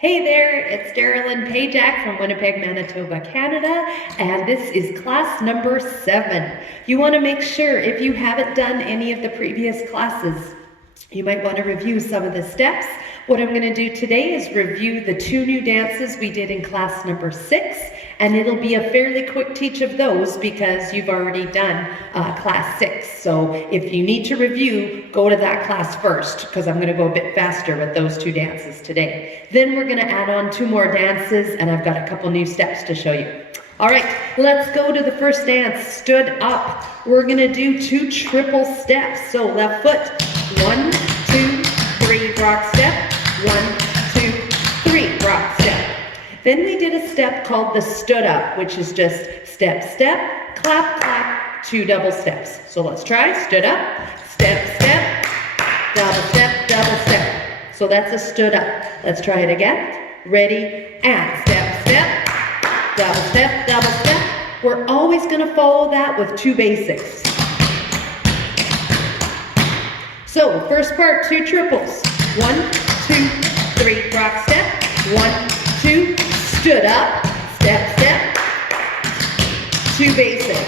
Hey there, it's Darolyn Pchajek from Winnipeg, Manitoba, Canada, and this is class number 7. You want to make sure, if you haven't done any of the previous classes, you might want to review some of the steps. What I'm going to do today is review the 2 new dances we did in class number 6, and it'll be a fairly quick teach of those because you've already done class 6. So if you need to review, go to that class first because I'm going to go a bit faster with those 2 dances today. Then we're going to add on 2 more dances, and I've got a couple new steps to show you. All right, let's go to the first dance, stood up. We're going to do 2 triple steps. So left foot, 1, 2, 3, rock step, 1, 2, 3, rock step. Then we did a step called the stood up, which is just step, step, clap, clap, 2 double steps. So let's try, stood up, step, step, double step, double step. So that's a stood up. Let's try it again. Ready, and step, step, double step, double step. We're always gonna follow that with 2 basics. So first part, 2 triples. 1, 2, 3, rock step, 1, 2, stood up, step, step, 2 basics.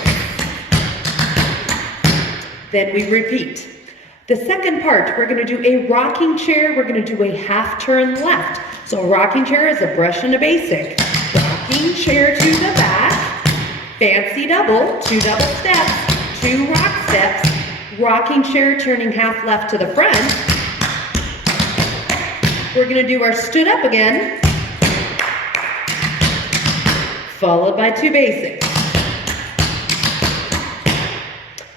Then we repeat. The second part, we're going to do a rocking chair. We're going to do a half turn left. So a rocking chair is a brush and a basic. Rocking chair to the back, fancy double, 2 double steps, 2 rock steps, rocking chair turning half left to the front. We're going to do our stood up again, followed by 2 basics.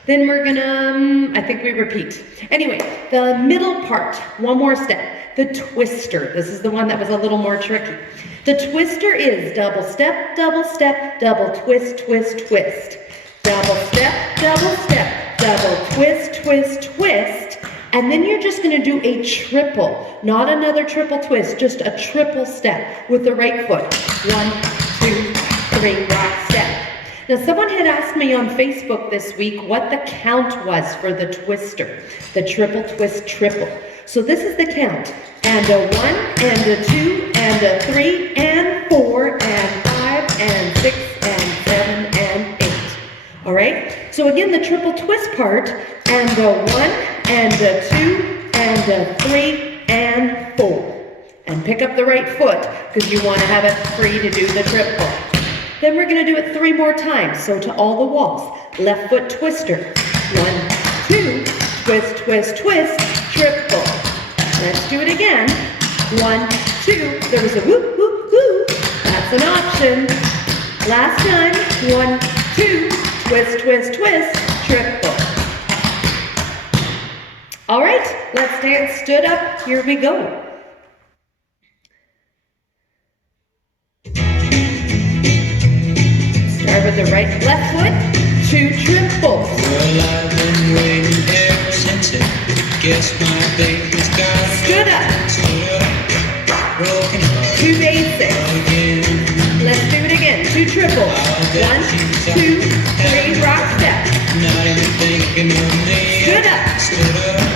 Then we're gonna, I think we repeat. Anyway, the middle part, 1 more step, the twister. This is the one that was a little more tricky. The twister is double step, double twist, twist, twist. Double step, double twist, twist, twist. And then you're just gonna do a triple, not another triple twist, just a triple step with the right foot. 1, 2, 3, rock step. Now, someone had asked me on Facebook this week what the count was for the twister, the triple twist triple. So this is the count, and a 1, and a 2, and a 3, and 4, and 5, and 6, and 7, and 8. All right? So again, the triple twist part, and a 1, and a 2, and a 3, and 4. And pick up the right foot, because you want to have it free to do the triple. Then we're going to do it 3 more times, so to all the walls. Left foot twister. 1, 2, twist, twist, twist, triple. Let's do it again. 1, 2, there was a whoop, whoop, whoop. That's an option. Last time. 1, 2, twist, twist, twist, triple. All right, let's dance stood up. Here we go. Start with the right, left foot, 2 triples. Well, I've been waiting ever since it. Guess my baby's got stood up. Broken heart. 2 basics. Again. Let's do it again. 2 triples. 1, 2, 3, rock step. Not even thinking of me. Stood up. Stood up.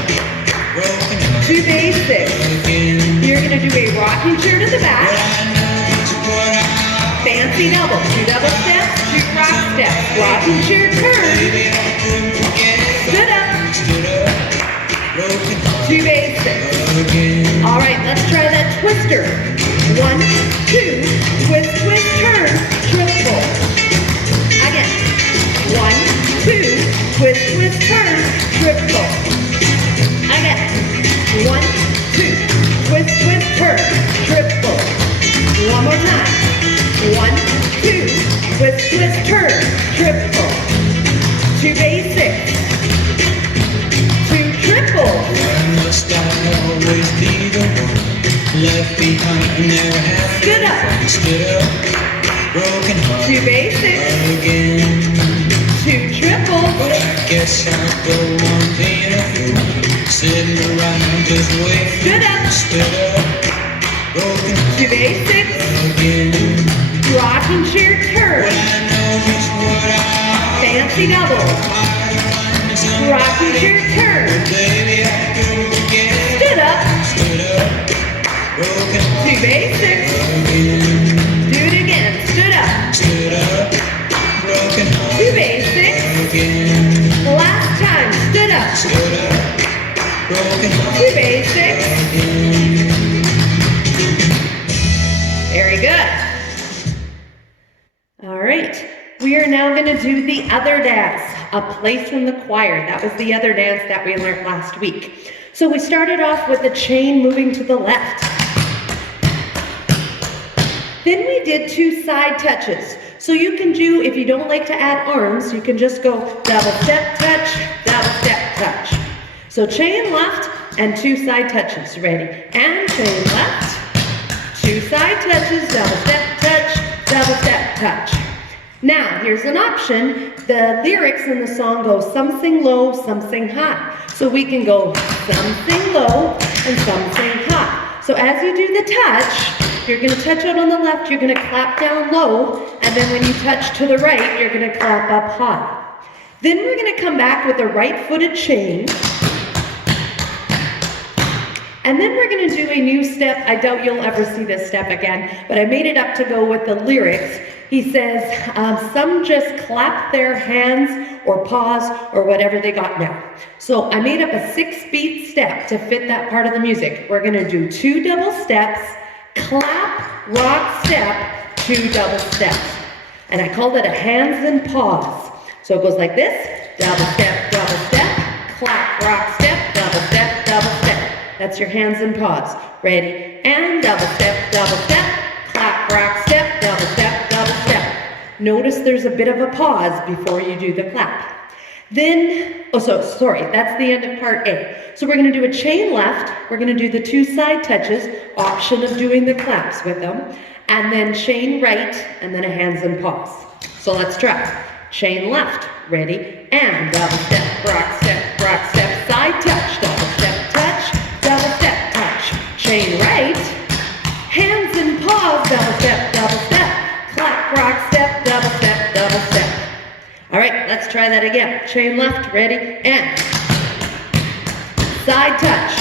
Broken heart. 2 basics. Again. You're going to do a rocking chair to the back. Well, I know it's what I Fancy double. 2 double steps, 2 rock steps. Rocking chair turn. Baby, I couldn't forget. Stood up. Stood up. Broken heart. 2 basics. Again. All right, let's try that twister. 1, 2, twist, twist, turn, triple. Again. 1, 2, twist, twist, turn, triple. Again. 1, 2, twist, twist, turn, triple. 1 more time. 1, 2, twist, twist, turn, triple. 2 basics. 2 triples. Why must I always be the one left behind and never have Stood up. Stood up, broken heart 2 basics. again. 2 triples. But I guess I'll go on being a fool, sitting around just waiting. Stood up. Stood up, broken 2 heart basics. again. Rocking chair turn. Well, I know just what I Fancy double. Rocking chair turn. Baby, I couldn't forget. Stood up. Stood up, broken heart 2 basics. we are now going to do the other dance, A Place in the Choir. That was the other dance that we learned last week. So we started off with the chain moving to the left. Then we did 2 side touches. So you can do, if you don't like to add arms, you can just go double step touch, double step touch. So chain left and 2 side touches. Ready? And chain left, 2 side touches, double step touch, double step touch. Now, here's an option. The lyrics in the song go some sing low, some sing high. So we can go some sing low and some sing high. So as you do the touch, you're going to touch out on the left, you're going to clap down low, and then when you touch to the right, you're going to clap up high. Then we're going to come back with a right-footed chain. And then we're going to do a new step. I doubt you'll ever see this step again, but I made it up to go with the lyrics. He says, some just clap their hands or paws or whatever they got now. So I made up a 6-beat step to fit that part of the music. We're going to do 2 double steps, clap, rock, step, 2 double steps. And I called it a hands and paws. So it goes like this, double step, clap, rock, step, double step, double step. That's your hands and paws. Ready? And double step, clap, rock, step, double step, double step. Notice there's a bit of a pause before you do the clap. Then, that's the end of part A. So we're going to do a chain left, we're going to do the 2 side touches, option of doing the claps with them, and then chain right, and then a hands and paws. So let's try. Chain left, ready, and double step, rock, step, side touch, double step, touch, double step, touch. Chain right, hands and paws, double step, clap, rock, step, double step, double step. All right, let's try that again. Chain left, ready, and side touch.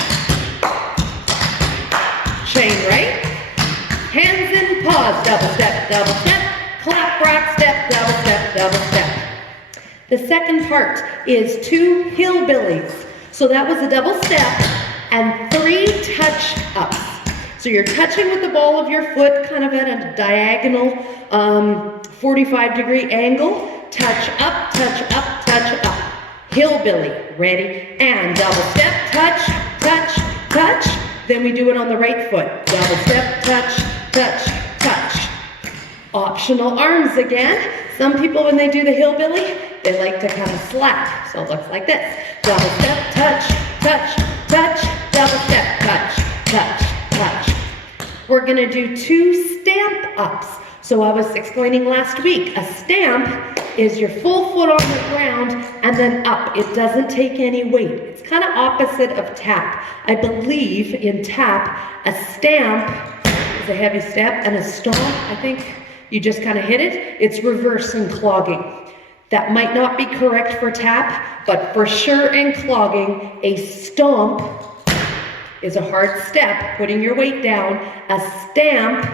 Chain right, hands and paws, double step, clap, rock, step, double step. The second part is 2 hillbillies. So that was a double step and 3 touch-ups. So you're touching with the ball of your foot kind of at a diagonal 45-degree angle. Touch up, touch up, touch up. Hillbilly, ready, and double step, touch, touch, touch. Then we do it on the right foot. Double step, touch, touch, touch. Optional arms again. Some people, when they do the hillbilly, they like to kind of slap. So it looks like this. Double step, touch, touch, touch, double step, touch, touch, touch. We're going to do 2 stamp ups. So I was explaining last week, a stamp is your full foot on the ground and then up. It doesn't take any weight. It's kind of opposite of tap. I believe in tap, a stamp is a heavy step, and a stomp, I think you just kind of hit it. It's reverse in clogging. That might not be correct for tap, but for sure in clogging, a stomp is a hard step, putting your weight down. A stamp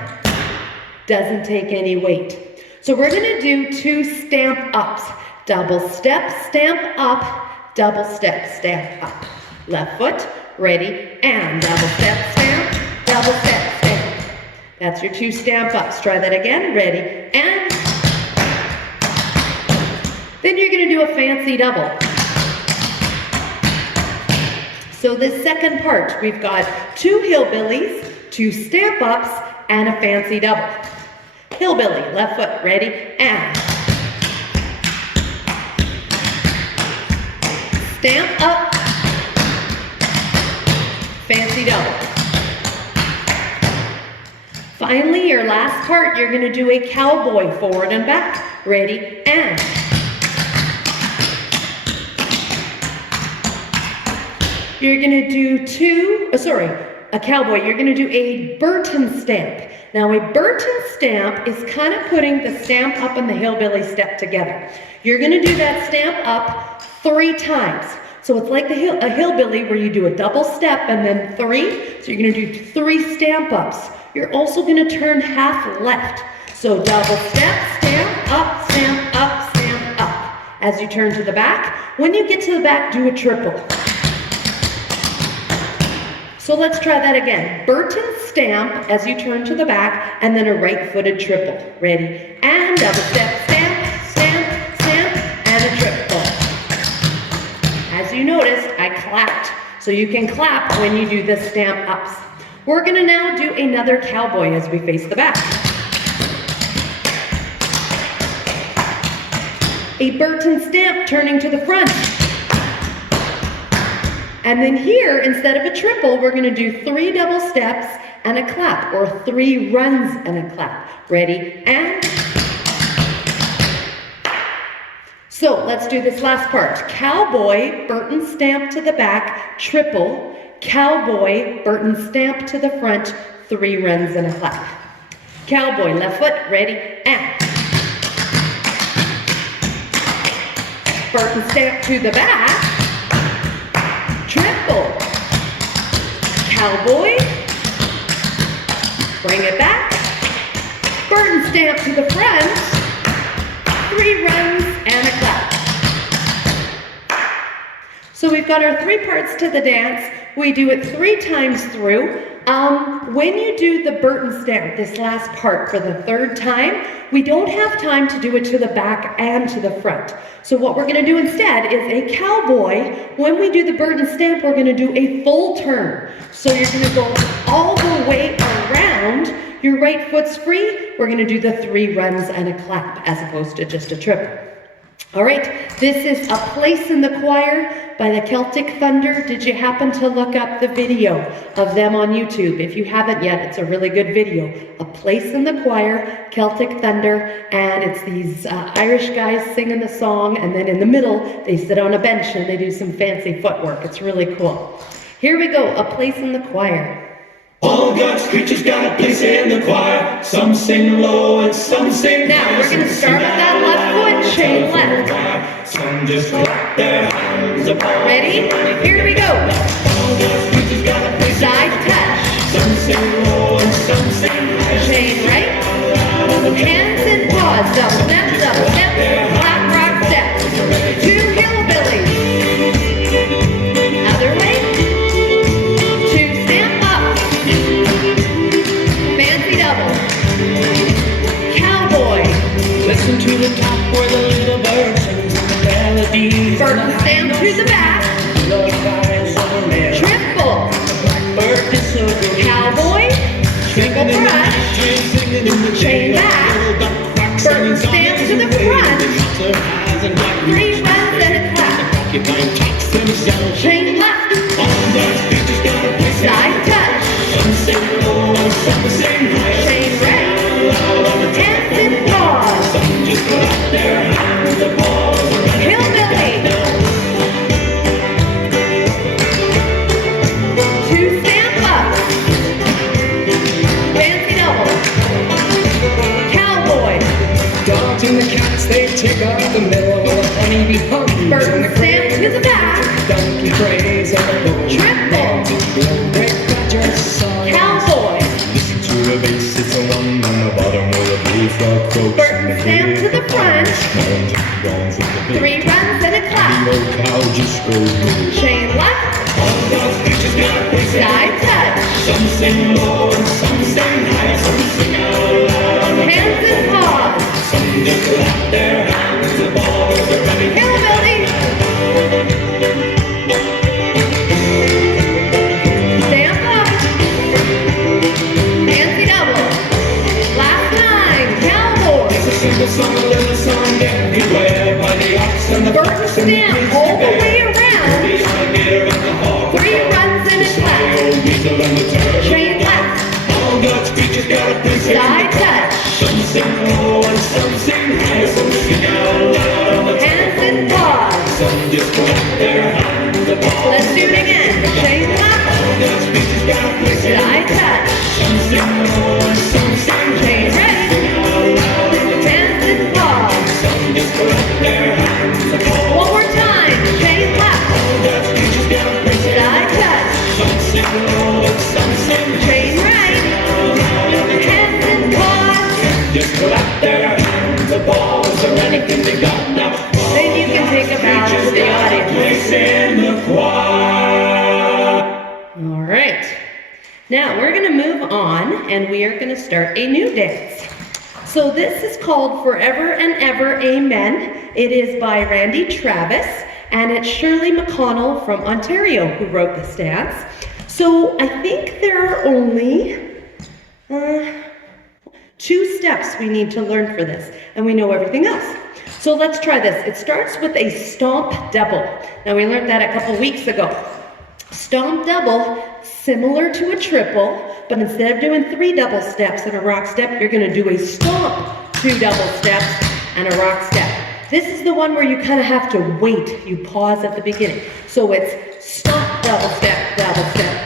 doesn't take any weight. So we're going to do 2 stamp ups. Double step, stamp up, double step, stamp up. Left foot, ready, and double step, stamp, double step, stamp. That's your 2 stamp ups. Try that again, ready, and then you're going to do a fancy double. So this second part, we've got 2 hillbillies, 2 stamp ups, and a fancy double. Hillbilly, left foot, ready, and stamp up, fancy double. Finally, your last part, you're going to do a cowboy forward and back, ready, and you're going to do a cowboy, you're going to do a Burton stamp. Now a Burton stamp is kind of putting the stamp up and the hillbilly step together. You're going to do that stamp up 3 times. So it's like a hillbilly where you do a double step and then 3. So you're going to do 3 stamp ups. You're also going to turn half left. So double step, stamp up, stamp up, stamp up. As you turn to the back, when you get to the back, do a triple. So let's try that again. Burton stamp as you turn to the back, and then a right-footed triple. Ready? And double step, stamp, stamp. clapped. So you can clap when you do the stamp ups. We're gonna now do another cowboy as we face the back. A Burton stamp turning to the front. And then here, instead of a triple, we're gonna do 3 double steps and a clap, or 3 runs and a clap. Ready, and... So let's do this last part. Cowboy, Burton stamp to the back, triple, cowboy, Burton stamp to the front, 3 runs and a clap. Cowboy, left foot, ready, and... Burton stamp to the back, triple, cowboy, bring it back, Burton stamp to the front, 3 runs and a clap. So we've got our 3 parts to the dance. We do it 3 times through. When you do the Burton stamp, this last part for the 3rd time, we don't have time to do it to the back and to the front. So what we're gonna do instead is a cowboy. When we do the Burton stamp, we're gonna do a full turn. So you're gonna go all the way around. Your right foot's free. We're gonna do the 3 runs and a clap as opposed to just a triple. All right, this is A Place in the Choir by the Celtic Thunder. Did you happen to look up the video of them on YouTube? If you haven't yet, it's a really good video. A Place in the Choir, Celtic Thunder, and it's these Irish guys singing the song, and then in the middle, they sit on a bench and they do some fancy footwork. It's really cool. Here we go, A Place in the Choir. All God's creatures got a place in the choir. Some sing low and some sing high. Now we're going to start with that left foot, chain left. Some just clap their hands apart. Ready? Here we go. All God's creatures got a place Side touch. Some sing low and some sing high. Chain right. Hands and paws. Double step, clap, rock, step. 2 hillbillies. Other way. 2 stamp up. Fancy double. Cowboy. Listen to the top where the little bird sings the melodies. Burton stamp to the back. Triple. Blackbird is so good. Cowboy. Triple brush. Chain back. Burton stamp to the front. 3 runs and a clap. Chain left. Side touch. Chain right. Hands and paws. Hillbilly. 2 stamp up. Fancy double. Cowboy. Dogs and the cats, they take up the middle while the honeybee hums. Burton stamp to the back. Donkey praise and the bull. Triple. Break badger song. Cowboy. Listen to the bass, it's a one on the bottom where the bullfrog croaks. Burton stamp to the front. 3 runs and a clap. The old cow just goes moo. Chain left. Side touch. Some sing low and some sing high. Some sing out loud. Hands and paws. Some just clap their hands. The balls are ready. Hillbilly. Stamp up. Fancy double. Last time. Cowboy. It's a simple song, a little song everywhere. By the ox and the Burton stamp all the way around. The alligator and the hog. 3 runs and a clap. Weasel and the turtle. Chain left. All God's creatures got a place in Side the choir. touch. Some sing low and some sing high. Some sing out loud on the Hands and paws. Some just clap their hands apart. Let's do it again. Chain left. All God's creatures got a place in the Side touch. Some sing low and some sing high. Chain right. Hands and paws. Some just clap their hands apart. One more time. Chain left. All God's creatures got a place in the Side touch. Some sing low and some sing high. Chain right. Hands and paws. Just clap their hands, the balls or anything they got now. Then you can take a bow to the audience. Place in the choir. All right. Now we're going to move on and we are going to start a new dance. So this is called Forever and Ever Amen. It is by Randy Travis and it's Shirley McConnell from Ontario who wrote this dance. So I think there are only 2 steps we need to learn for this, and we know everything else. So let's try this. It starts with a stomp double. Now we learned that a couple weeks ago. Stomp double, similar to a triple, but instead of doing 3 double steps and a rock step, you're gonna do a stomp, 2 double steps and a rock step. This is the one where you kind of have to wait. You pause at the beginning. So it's stomp, double step,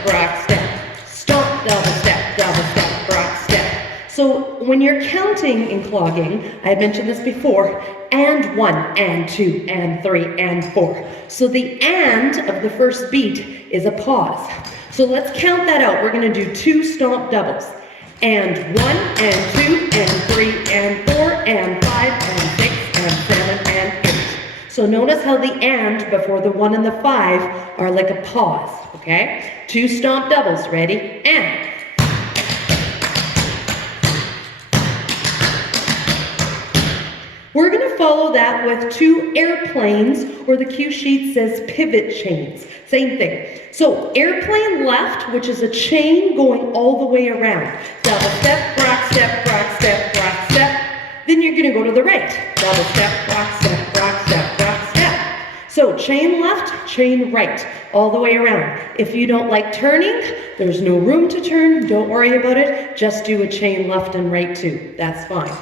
rock step. Stomp, double step, rock step. So when you're counting in clogging, I had mentioned this before, and 1, and 2, and 3, and 4. So the and of the first beat is a pause. So let's count that out. We're gonna do 2 stomp doubles. And 1, and 2, and 3, and 4, and 5, and 6, and 7, and 8. So notice how the and before the 1 and the 5 are like a pause, okay? 2 stomp doubles, ready? And. We're going to follow that with 2 airplanes, or the cue sheet says pivot chains. Same thing. So airplane left, which is a chain going all the way around. Double step, rock step, rock step, rock step. Then you're going to go to the right. Double step, rock step, rock step, rock step. So chain left, chain right, all the way around. If you don't like turning, there's no room to turn. Don't worry about it. Just do a chain left and right too. That's fine.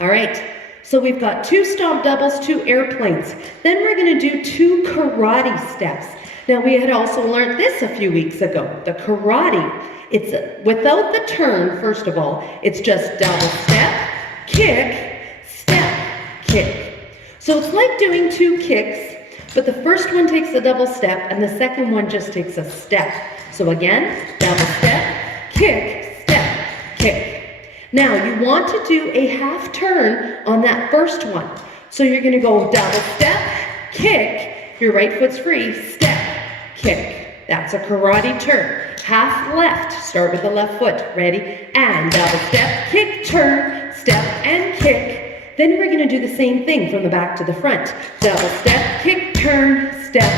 All right. So we've got 2 stomp doubles, 2 airplanes. Then we're going to do 2 karate steps. Now we had also learned this a few weeks ago. The karate, it's without the turn, first of all, it's just double step, kick, step, kick. So it's like doing 2 kicks, but the first one takes a double step and the second one just takes a step. So again, double step, kick, kick. Now, you want to do a half turn on that first one. So you're going to go double step, kick, your right foot's free, step, kick. That's a karate turn. Half left, start with the left foot, ready? And double step, kick, turn, step, and kick. Then we're going to do the same thing from the back to the front. Double step, kick, turn, step,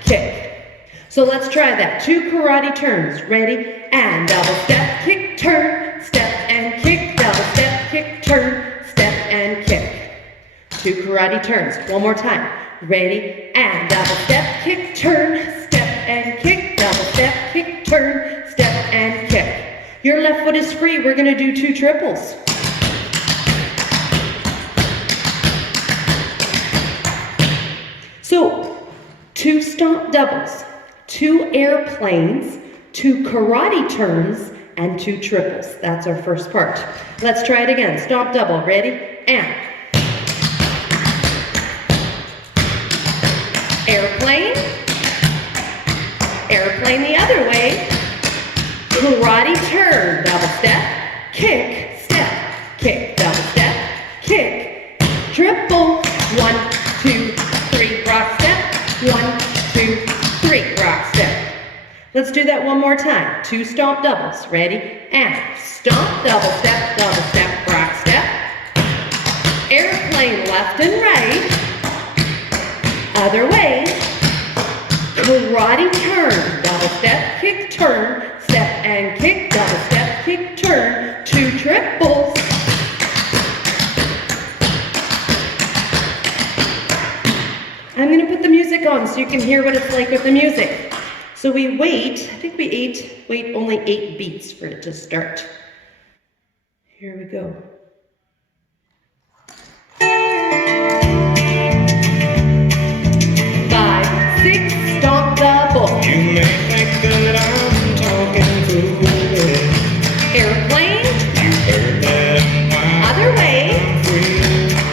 kick. So let's try that. 2 karate turns, ready? And double step, kick, turn, step, and kick, double step, kick, turn, step, and kick. 2 karate turns. One more time. Ready? And double step, kick, turn, step, and kick, double step, kick, turn, step, and kick. Your left foot is free. We're going to do 2 triples. So, 2 stomp doubles, 2 airplanes, 2 karate turns, and 2 triples. That's our first part. Let's try it again. Stomp double. Ready? And. Airplane. Airplane the other way. Karate turn. Double step. Kick. Step. Kick. Double step. Kick. Triple. 1, 2, 3. Rock step. 1, 2, 3. Rock step. Let's do that one more time. 2 stomp doubles. Ready? And stomp, double step, rock step. Airplane left and right. Other way. Karate turn. Double step, kick, turn, step, and kick. Double step, kick, turn. 2 triples. I'm going to put the music on so you can hear what it's like with the music. So we wait, I think we wait only 8 beats for it to start. Here we go. 5, 6, stomp double. You may think that I'm talking foolish. Airplane. You heard that. Other way.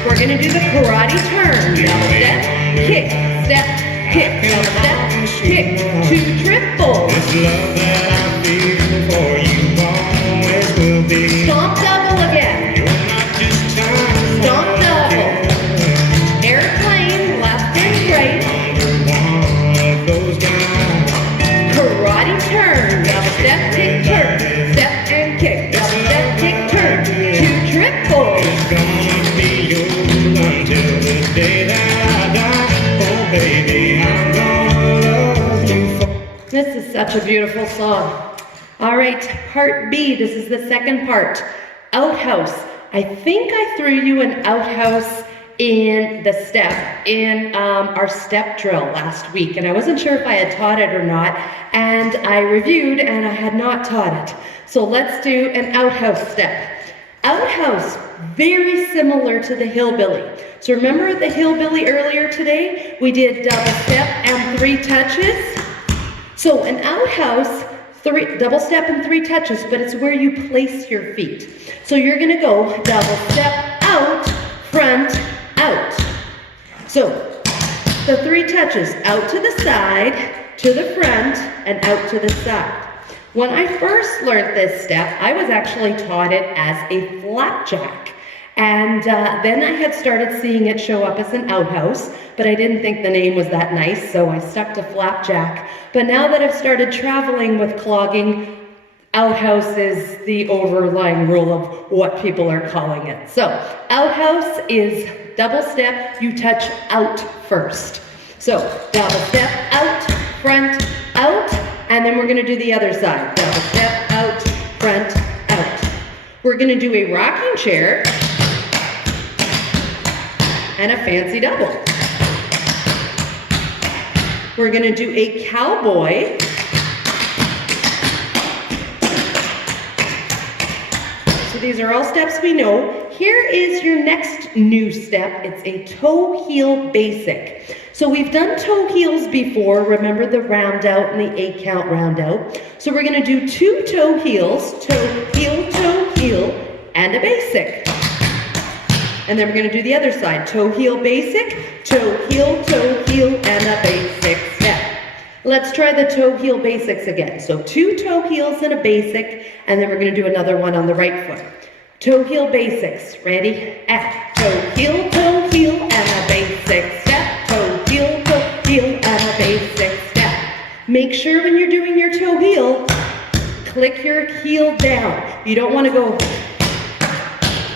We're going to do the karate turn. Double step, kick, step, kick, double step, kick, 2 triples. This love that I feel for you always will be. Stomp double again. You're not just time. Stomp double. Airplane left and right. Under one of those guys. Karate turn. Double step, kick, turn. Step and kick. Double step, kick, turn. 2 triples. It's gonna be yours until the day that I die. Oh baby. Such a beautiful song. All right, part B, this is the second part. Outhouse. I think I threw you an outhouse in the step, in our step drill last week, and I wasn't sure if I had taught it or not, and I reviewed and I had not taught it. So let's do an outhouse step. Outhouse, very similar to the hillbilly. So remember the hillbilly earlier today? We did double step and 3 touches. So an outhouse, double step and 3 touches, but it's where you place your feet. So you're gonna go double step out, front, out. So the 3 touches, out to the side, to the front, and out to the side. When I first learned this step, I was actually taught it as a flapjack. And then I had started seeing it show up as an outhouse, but I didn't think the name was that nice, so I stuck to flapjack. But now that I've started traveling with clogging, outhouse is the overlying rule of what people are calling it. So outhouse is double step, you touch out first. So double step out, front, out, and then we're gonna do the other side. Double step out, front, out. We're gonna do a rocking chair and a fancy double. We're gonna do a cowboy. So these are all steps we know. Here is your next new step. It's a toe heel basic. So we've done toe heels before. Remember the round out and the 8 count round out. So we're gonna do 2 toe heels, toe heel, and a basic. And then we're gonna do the other side, toe heel basic, toe heel, and a basic step. Let's try the toe heel basics again. So 2 toe heels and a basic, and then we're gonna do another one on the right foot. Toe heel basics, ready? And toe heel, and a basic step. Toe heel, and a basic step. Make sure when you're doing your toe heel, click your heel down. You don't wanna go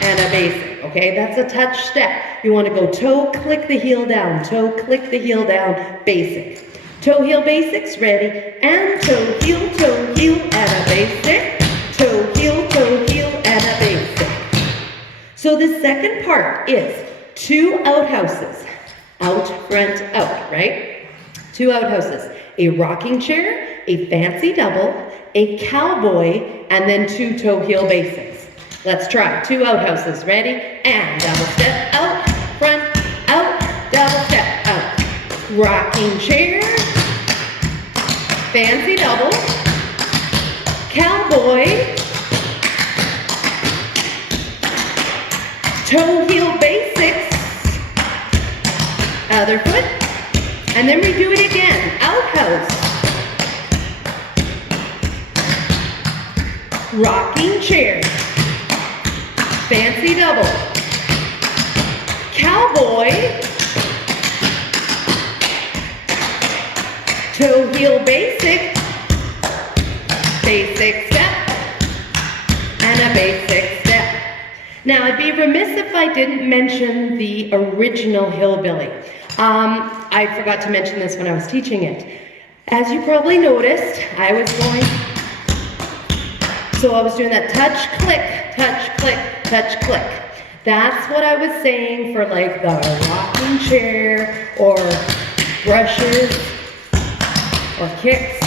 and a basic, okay? That's a touch step. You wanna go toe, click the heel down, toe, click the heel down, basic. Toe heel basics, ready? And toe heel, and a basic. Toe heel, and a basic. So the second part is 2 outhouses. Out, front, out, right? 2 outhouses. A rocking chair, a fancy double, a cowboy, and then 2 toe heel basics. Let's try 2 outhouses. Ready? And double step out, front, out, double step out. Rocking chair, fancy double, cowboy, toe heel basics, other foot, and then we do it again, outhouse, rocking chair, fancy double, cowboy, toe heel basic, basic step, and a basic step. Now, I'd be remiss if I didn't mention the original hillbilly. I forgot to mention this when I was teaching it. As you probably noticed, I was doing that touch, click, touch, click, touch, click. That's what I was saying for like the rocking chair or brushes or kicks.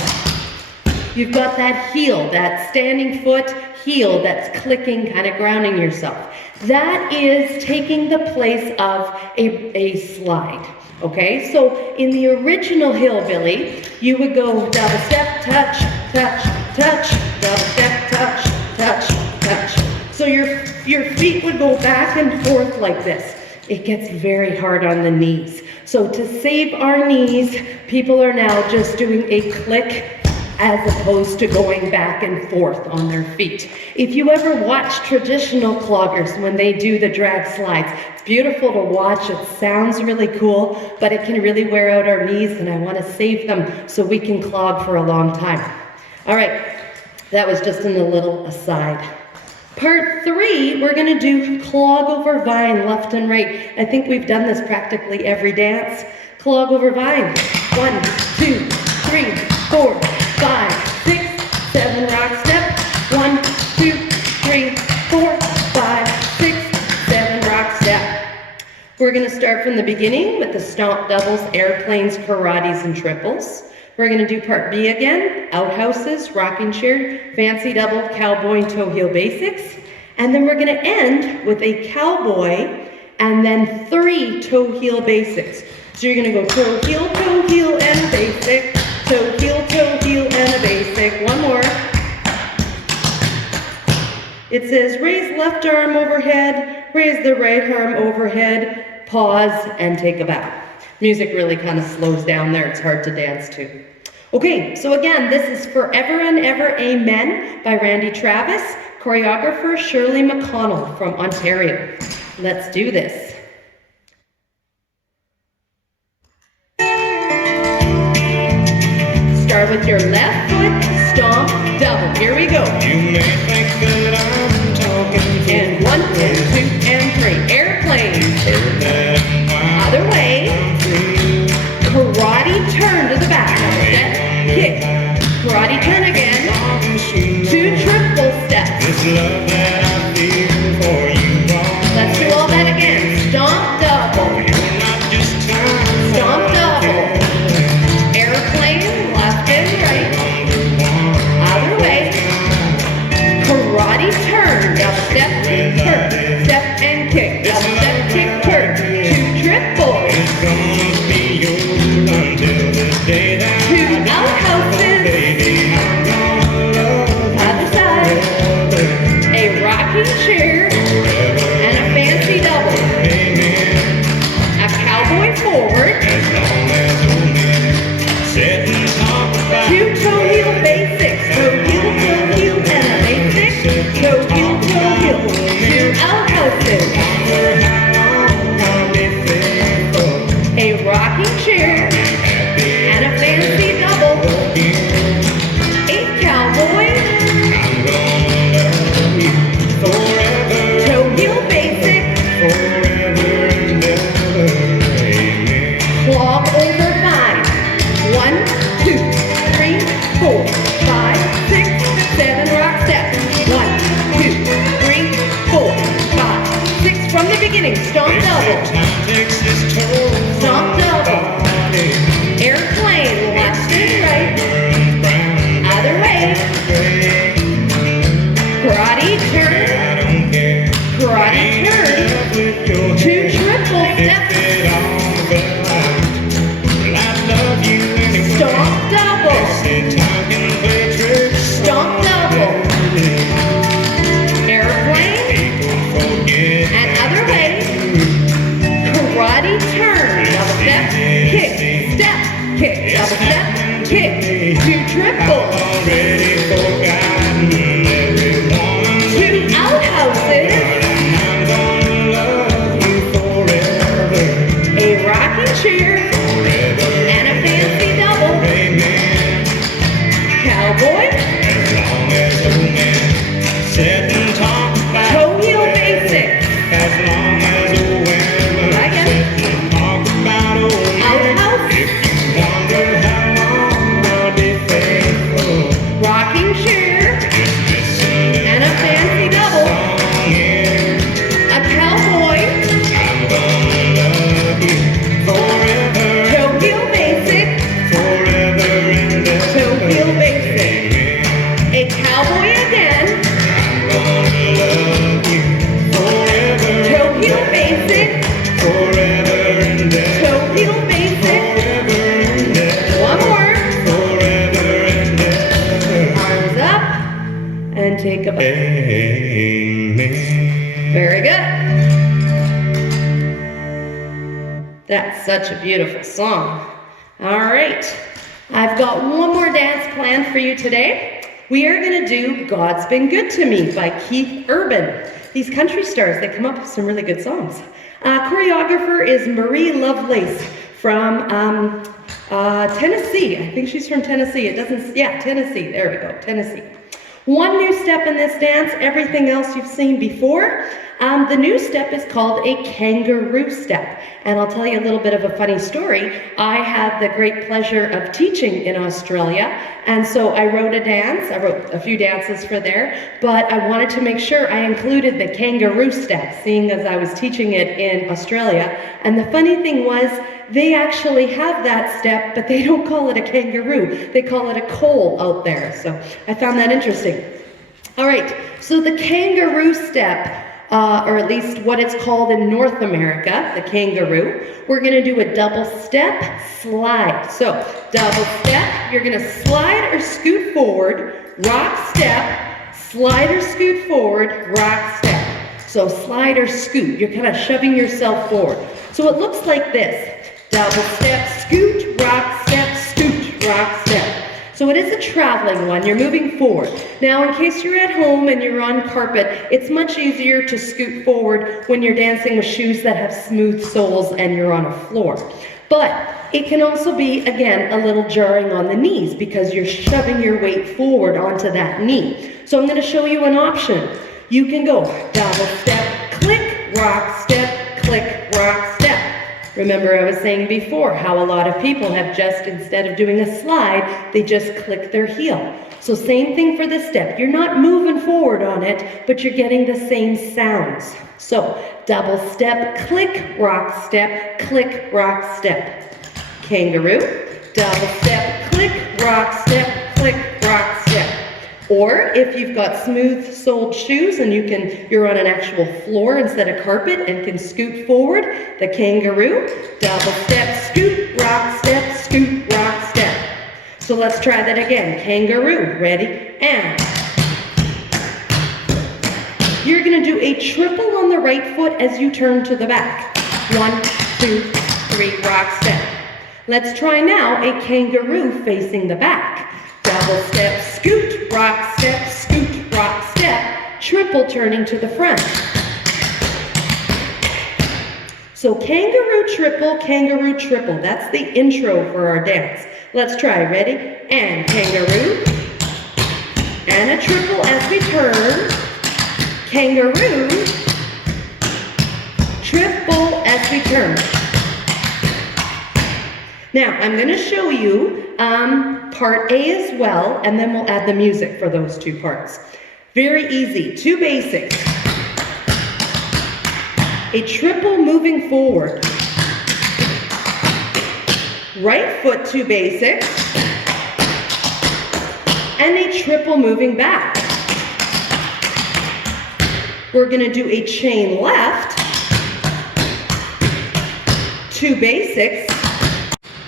You've got that heel, that standing foot heel that's clicking, kind of grounding yourself. That is taking the place of a slide, okay? So in the original hillbilly, you would go double step, touch, touch, touch, double step, touch, touch, touch. So your feet would go back and forth like this. It gets very hard on the knees. So to save our knees, people are now just doing a click as opposed to going back and forth on their feet. If you ever watch traditional cloggers when they do the drag slides, it's beautiful to watch, it sounds really cool, but it can really wear out our knees, and I want to save them so we can clog for a long time. All right, that was just in a little aside. Part 3, we're gonna do clog over vine, left and right. I think we've done this practically every dance. Clog over vine, 1, 2, 3, 4, 5, 7 rock step. 1, 2, 3, 4, 5, 6, 7 rock step. We're gonna start from the beginning with the stomp doubles, airplanes, karates, and triples. We're gonna do part B again, outhouses, rocking chair, fancy double, cowboy, and toe heel basics. And then we're gonna end with a cowboy and then 3 toe heel basics. So you're gonna go toe heel, and a basic, toe heel, and a basic. One more. It says raise left arm overhead, raise the right arm overhead, pause, and take a bow. Music really kind of slows down there. It's hard to dance to. Okay, so again, this is Forever and Ever Amen by Randy Travis, choreographer Shirley McConnell from Ontario. Let's do this. Start with your left foot, stomp, double. Here we go. You may think that I'm talking And 1, 2, and 3. Airplane. Other way. Karate turn to the back. Step, kick. Karate turn again. 2 triple steps. This love that I feel for you all. Let's do all that again. Stomp double. You're not just time. Stomp double. Airplane, left and right. Other way. Karate turn. Double step, turn. Step and kick. Double step, kick, turn. 2 triples. It's gonna be yours until the day that 2 outhouses. baby, I'm gonna love Other side. A rocking chair. And a fancy double. amen. A cowboy forward. As long as women sit and talk about 2 toe heel basics. Toe heel, and a basic. Toe heel, 2 outhouses. wonder how long I'll be faithful. A rocking chair. And a fancy double. 8 cowboy. I'm gonna love you forever, Toe heel basic. forever and ever. Amen. Clog over 5. 1, 2, 3, 4, 5, 6, 7 rock steps. 1, 2, 3, 4, 5, 6 from the beginning. Stomp double. Time takes its toll. Stomp double. Airplane, left and right. Other way. Karate turn. I don't care. Karate turn. With your 2 triple steps. it all felt right. Well, I love you anyway. Stomp double. Said time can play tricks. Stomp double. Airplane. People forget. And other way. Karate turn. Double step, kick, step, kick. Double step, kick. 2 triples. Already forgotten everyone. 2 outhouses. I'm gonna love you forever, A rocking chair. forever. And a fancy double. Amen. Cowboy. As long as old men sit and talk about Toe heel basic. as long as old women I get it. sit and talk about old men. Outhouse. If you wonder how long I'll be faithful, Rocking chair. just listen to And a fancy double. song here. A cowboy. I'm gonna love you forever, Toe heel basic. forever and ever. Toe heel basic. Amen. A cowboy again. I'm gonna love you forever, Toe heel basic. forever and ever. Toe heel basic. Forever and ever. One more. Forever and ever. Arms up. And take a bow. Amen. Very good. That's such a beautiful song. All right. I've got one more dance planned for you today. We are going to do God's Been Good to Me by Keith Urban. These country stars, they come up with some really good songs. Choreographer is Marie Lovelace from Tennessee. I think she's from Tennessee. Tennessee. There we go, Tennessee. One new step in this dance, everything else you've seen before. The new step is called a kangaroo step. And I'll tell you a little bit of a funny story. I had the great pleasure of teaching in Australia. And so I wrote a dance. I wrote a few dances for there. But I wanted to make sure I included the kangaroo step, seeing as I was teaching it in Australia. And the funny thing was, they actually have that step, but they don't call it a kangaroo. They call it a coal out there. So I found that interesting. All right, so the kangaroo step, or at least what it's called in North America, the kangaroo, we're gonna do a double step, slide. So double step, you're gonna slide or scoot forward, rock step, slide or scoot forward, rock step. So slide or scoot, you're kind of shoving yourself forward. So it looks like this. Double step, scoot, rock step, scoot, rock step. So it is a traveling one, you're moving forward. Now in case you're at home and you're on carpet, it's much easier to scoot forward when you're dancing with shoes that have smooth soles and you're on a floor. But it can also be, again, a little jarring on the knees because you're shoving your weight forward onto that knee. So I'm going to show you an option. You can go double step, click, rock step, click, rock step. Remember I was saying before how a lot of people have just, instead of doing a slide, they just click their heel. So same thing for this step. You're not moving forward on it, but you're getting the same sounds. So double step, click, rock step, click, rock step. Kangaroo, double step, click, rock step, click, rock step. Or if you've got smooth-soled shoes and you're on an actual floor instead of carpet and can scoot forward, the kangaroo, double step, scoot, rock step, scoot, rock step. So let's try that again. Kangaroo, ready, and. You're gonna do a triple on the right foot as you turn to the back. 1, 2, 3, rock step. Let's try now a kangaroo facing the back. Double step, scoot, rock step, scoot, rock step, triple turning to the front. So kangaroo, triple, that's the intro for our dance. Let's try, ready? And kangaroo, and a triple as we turn, kangaroo, triple as we turn. Now, I'm going to show you part A as well, and then we'll add the music for those two parts. Very easy, 2 basics. A triple moving forward. Right foot, 2 basics. And a triple moving back. We're going to do a chain left, 2 basics.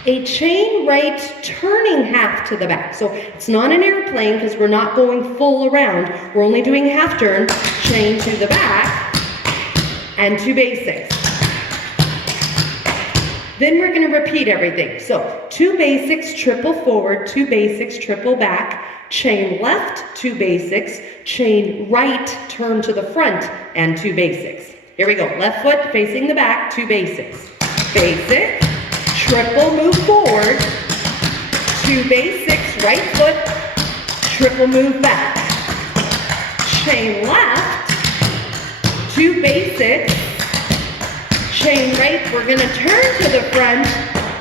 A chain right turning half to the back. So it's not an airplane because we're not going full around. We're only doing half turn, chain to the back, and 2 basics. Then we're going to repeat everything. So 2 basics, triple forward, 2 basics, triple back, chain left, 2 basics, chain right, turn to the front, and 2 basics. Here we go. Left foot facing the back, 2 basics. Basic. Triple move forward, 2 basics, right foot, triple move back. Chain left, 2 basics, chain right, we're going to turn to the front,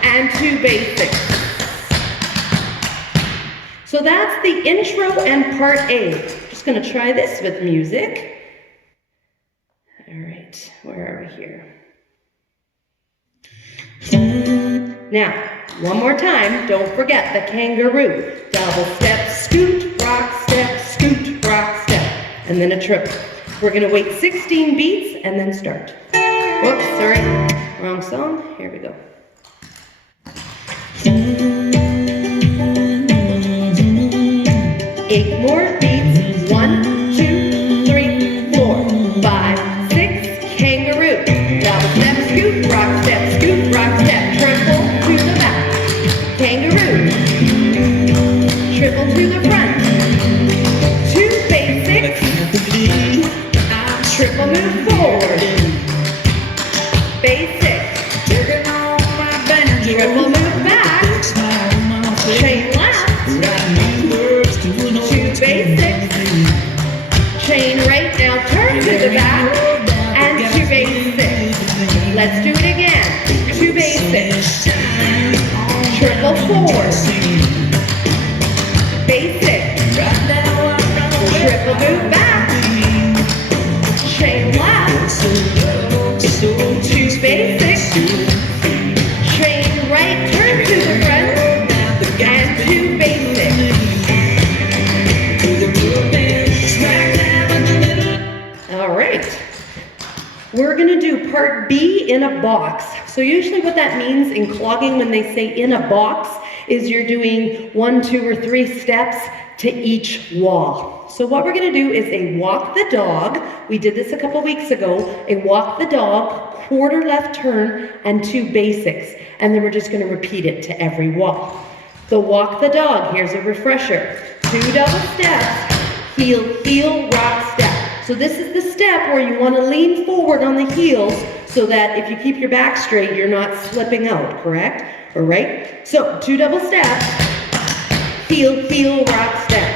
and 2 basics. So that's the intro and part A. Just going to try this with music. All right, where are we here? Now, one more time, don't forget the kangaroo. Double step, scoot, rock step, scoot, rock step. And then a triple. We're going to wait 16 beats and then start. Whoops, sorry, wrong song. Here we go. 8 more beats. 1, 2, 3, 4, 5, 6. Kangaroo. Double step, scoot, rock step, scoot, rock step. Triple to the back. Kangaroo. Triple to the front. 2 basics. Triple move forward. Basic. Triple move back. Chain left. 2 basics. chain left, two basics, chain right, turn to the front, and two basics. All right. We're gonna do part B in a box. So usually what that means in clogging when they say in a box is you're doing 1, 2, or 3 steps to each wall. So what we're gonna do is a walk the dog. We did this a couple weeks ago. A walk the dog, quarter left turn, and 2 basics. And then we're just gonna repeat it to every wall. The walk the dog, here's a refresher. 2 double steps, heel, heel, rock, step. So this is the step where you want to lean forward on the heels so that if you keep your back straight, you're not slipping out, correct? All right? So 2 double steps, heel, heel, rock, step.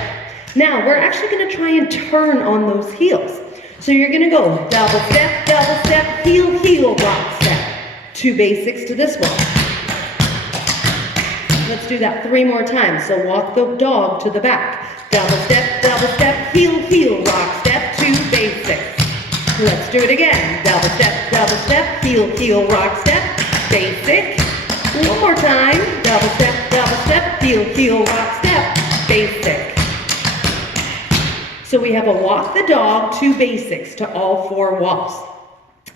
Now, we're actually going to try and turn on those heels. So you're going to go double step, heel, heel, rock, step. 2 basics to this one. Let's do that 3 more times. So walk the dog to the back. Double step, heel, heel, rock, step, 2 basics. Let's do it again. Double step, heel, heel, rock, step, basic. One more time. Double step, heel, heel, rock, step, basic. So we have a walk the dog, 2 basics to all 4 walls.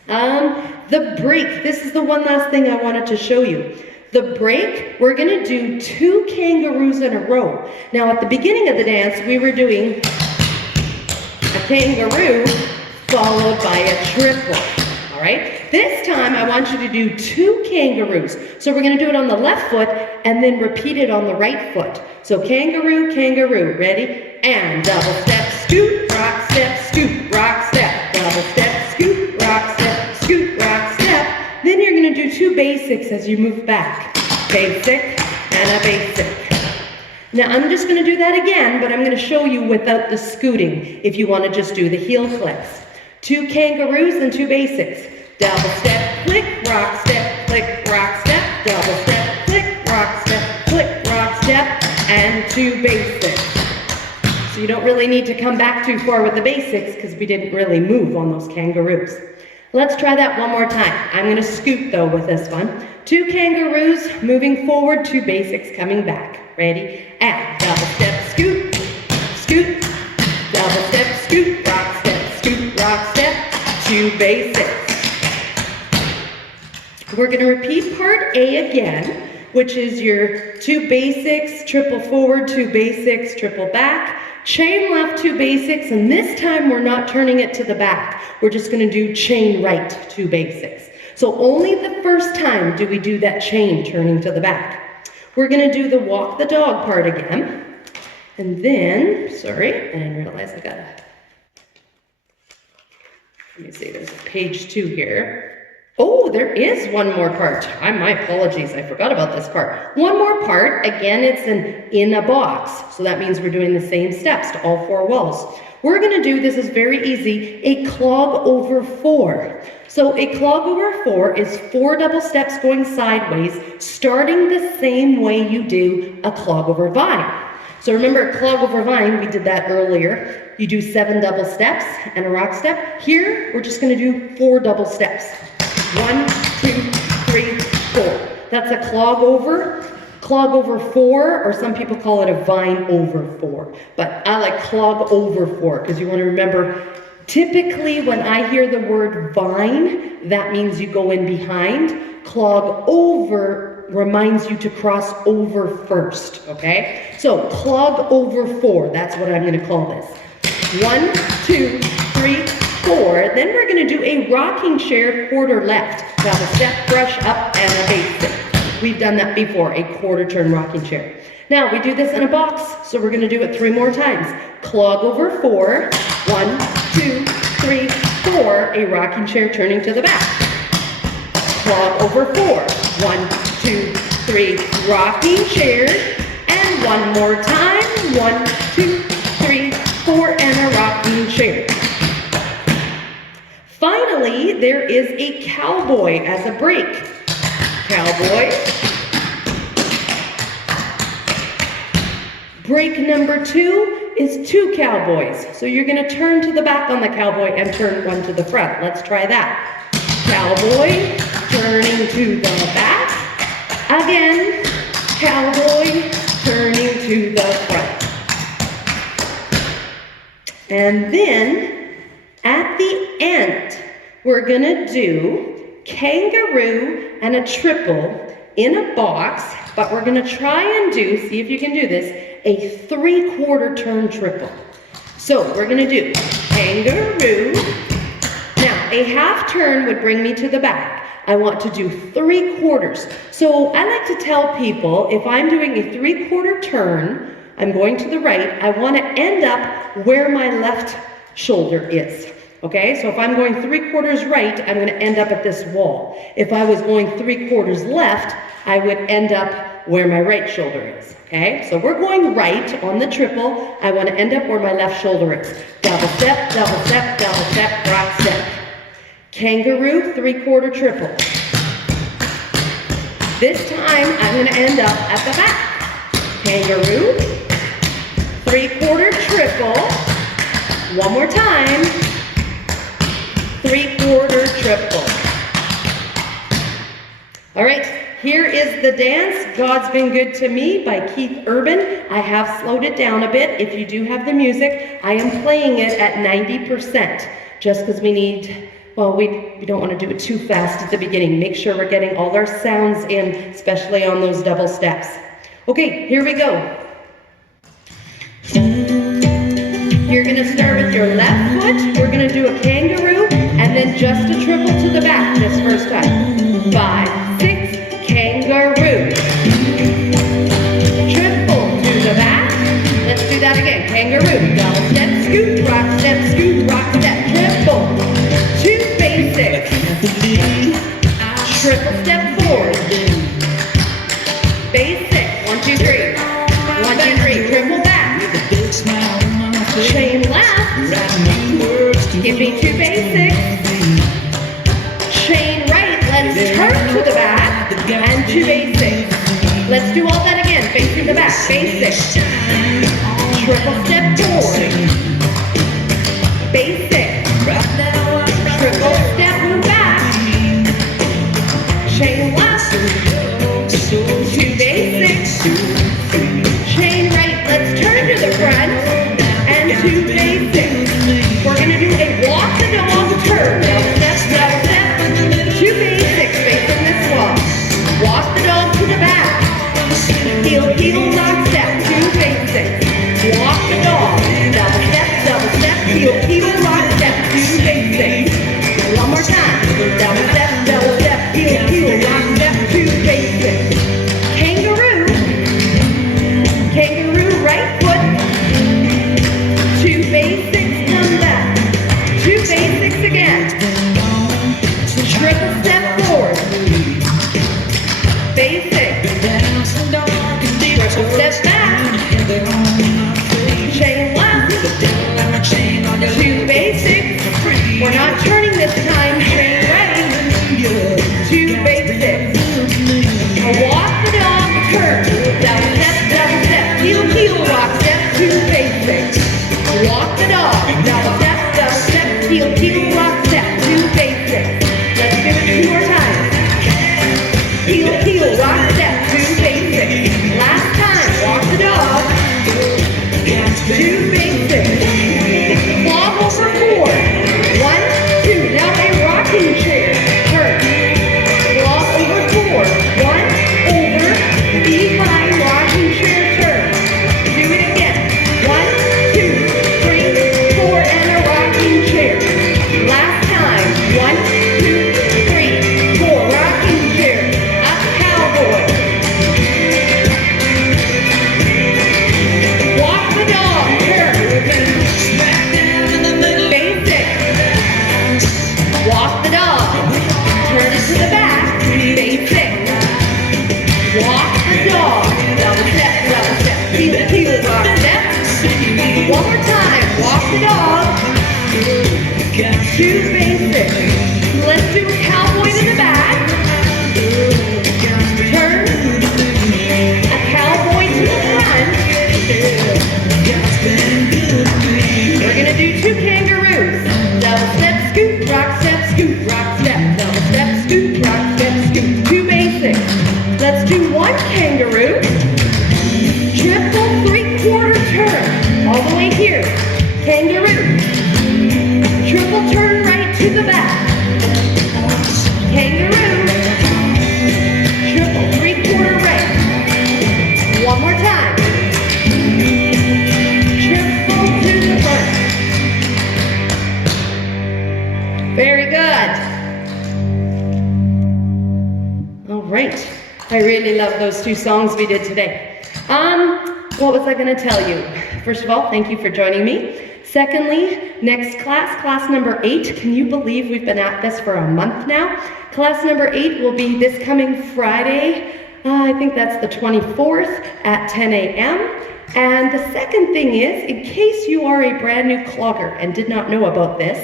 The break, this is the one last thing I wanted to show you. The break, we're gonna do 2 kangaroos in a row. Now at the beginning of the dance, we were doing a kangaroo followed by a triple, all right? This time I want you to do 2 kangaroos. So we're gonna do it on the left foot and then repeat it on the right foot. So kangaroo, kangaroo, ready? And double step, scoot, rock, step, scoot, rock, step. Double step, scoot, rock, step, scoot, rock, step. Then you're gonna do 2 basics as you move back. Basic and a basic. Now I'm just gonna do that again, but I'm gonna show you without the scooting if you wanna just do the heel clicks. 2 kangaroos and 2 basics. Double step, click, rock, step, rock, step. Double step, click, rock, step, and 2 basics. So you don't really need to come back too far with the basics because we didn't really move on those kangaroos. Let's try that one more time. I'm going to scoot though with this one. 2 kangaroos moving forward, 2 basics coming back. Ready? And double step, scoot, scoot, double step, scoot, rock, step, 2 basics. We're going to repeat part A again, which is your 2 basics, triple forward, 2 basics, triple back. Chain left, 2 basics, and this time we're not turning it to the back. We're just gonna do chain right, 2 basics. So only the first time do we do that chain turning to the back. We're gonna do the walk the dog part again. And then, sorry, I didn't realize I got it. Let me see, there's page 2 here. Oh, there is one more part. My apologies, I forgot about this part. One more part, again, it's in a box. So that means we're doing the same steps to all 4 walls. We're gonna do, this is very easy, a clog over 4. So a clog over 4 is 4 double steps going sideways, starting the same way you do a clog over vine. So remember, clog over vine, we did that earlier. You do 7 double steps and a rock step. Here, we're just gonna do 4 double steps. 1, 2, 3, 4. That's a clog over 4, or some people call it a vine over 4. But I like clog over 4 because you want to remember, typically when I hear the word vine, that means you go in behind. Clog over reminds you to cross over first, okay? So clog over 4, that's what I'm going to call this. 1, 2, 3, 4. Then we're going to do a rocking chair quarter left. Double step, brush up, and a basic. We've done that before, a quarter turn rocking chair. Now we do this in a box, so we're going to do it 3 more times. Clog over 4. 1, 2, 3, 4. A rocking chair turning to the back. Clog over 4. 1, 2, 3. Rocking chair. And one more time. 1, 2, 3, 4. And a rocking chair. Finally, there is a cowboy as a break. Cowboy. Break number 2 is 2 cowboys. So you're gonna turn to the back on the cowboy and turn one to the front. Let's try that. Cowboy, turning to the back. Again, cowboy, turning to the front. And then, at the end, we're gonna do kangaroo and a triple in a box, but we're gonna try and do, see if you can do this, a 3/4 turn triple. So we're gonna do kangaroo. Now, a half turn would bring me to the back. I want to do 3/4. So I like to tell people, if I'm doing a 3/4 turn, I'm going to the right, I wanna end up where my left shoulder is. Okay, so if I'm going 3/4 right, I'm gonna end up at this wall. If I was going 3/4 left, I would end up where my right shoulder is. Okay, so we're going right on the triple. I wanna end up where my left shoulder is. Double step, double step, double step, rock step. Kangaroo, 3/4 triple. This time, I'm gonna end up at the back. Kangaroo, 3/4 triple. One more time. 3/4 triple. All right, here is the dance, God's Been Good to Me by Keith Urban. I have slowed it down a bit. If you do have the music, I am playing it at 90%, just because we need, well, we don't want to do it too fast at the beginning. Make sure we're getting all our sounds in, especially on those double steps. Okay, here we go. You're gonna start with your left foot. We're gonna do a kangaroo and then just a triple to the back this first time. 5, 6, kangaroo. Triple to the back. Let's do that again. Kangaroo. Double step, scoot, rock step, triple. 2 basics. Triple step forward. Basic. 1, 2, 3. 1, 2, 3. Triple back. Chain left, give me 2 basics. Chain right, let's turn to the back, and 2 basics. Let's do all that again, facing the back, basics. Triple step forward. Basic. Triple step move back. Chain left, 2 basics. Chain right, let's turn to the front. 2 basics. We're gonna do a walk the dog turn. Double step, 2 basics facing this wall. Walk the dog to the back. Heel, rock step, 2 basics. Walk the dog. Double step, heel, rock step, 2 basics. One more time. Double step, heel, rock step, 2 basics. Kangaroo. Kangaroo, right foot. 2 basics, come back. 2 basics again. Triple step forward. Basic. Triple step back. Chain left. 2 basics. We're not turning this time. Chain right. 2 basics. A walk the dog turn. Double step, heel, rock step, 2 basics. Walk the dog, double step, heel, rock step, 2 basics. Let's do it 2 more times. Heel, rock step, 2 basics. Last time, walk the dog, 2 basics. Clog over 4. 1, 2, now a rocking chair. Turn. Clog over 4. 1, over, behind, rocking chair, turn. Do it again. 1, 2, 3, 4, and a rocking chair. Last time. 1, 2, 3, 4, rocking chair. Up cowboy. Walk the dog, turn. Basic. Walk the dog. Turn it to the back. Basic. Walk the dog. Double step, heel, rock step. One more time. Walk the dog. 2 basics. Let's do a cowboy to the back. Turn. A cowboy to the front. scoot, rock, step, double step, scoot, rock, step, scoot. 2 basics. Let's do 1 kangaroo. Triple 3/4 turn. All the way here. Kangaroo. Triple turn right to the back. Kangaroo. Triple 3/4 right. One more time. Triple to the front. Very good. All right. I really love those 2 songs we did today. What was I going to tell you? First of all, thank you for joining me. Secondly, next class, class number 8. Can you believe we've been at this for a month now? Class number 8 will be this coming Friday. I think that's the 24th at 10 a.m. And the second thing is, in case you are a brand new clogger and did not know about this,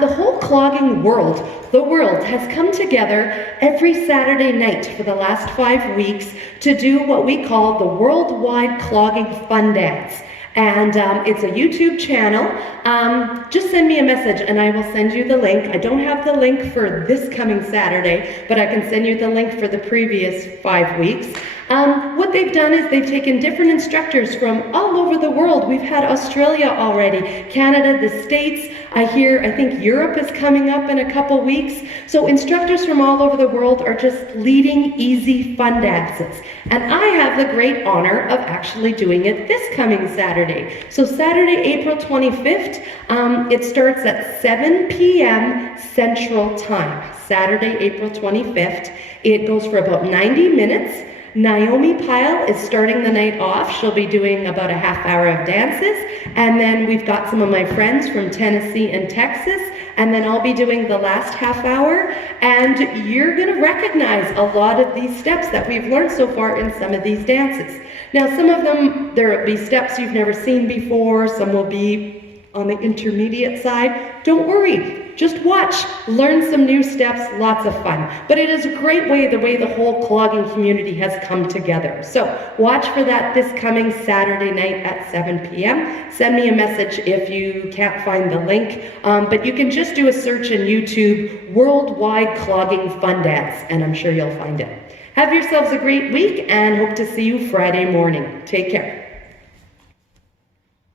the whole clogging world, the world has come together every Saturday night for the last 5 weeks to do what we call the Worldwide Clogging Fun Dance. And it's a YouTube channel. Just send me a message and I will send you the link. I don't have the link for this coming Saturday, but I can send you the link for the previous 5 weeks. What they've done is they've taken different instructors from all over the world. We've had Australia already, Canada, the States. I think Europe is coming up in a couple weeks. So instructors from all over the world are just leading easy fun dances. And I have the great honor of actually doing it this coming Saturday. So Saturday, April 25th, it starts at 7 p.m. Central Time. Saturday, April 25th. It goes for about 90 minutes. Naomi Pyle is starting the night off. She'll be doing about a half hour of dances. And then we've got some of my friends from Tennessee and Texas. And then I'll be doing the last half hour. And you're going to recognize a lot of these steps that we've learned so far in some of these dances. Now, some of them, there will be steps you've never seen before. Some will be on the intermediate side. Don't worry. Just watch, learn some new steps, lots of fun. But it is a great way, the way the whole clogging community has come together. So watch for that this coming Saturday night at 7 p.m. Send me a message if you can't find the link. But you can just do a search in YouTube, Worldwide Clogging Fun Dance, and I'm sure you'll find it. Have yourselves a great week and hope to see you Friday morning. Take care.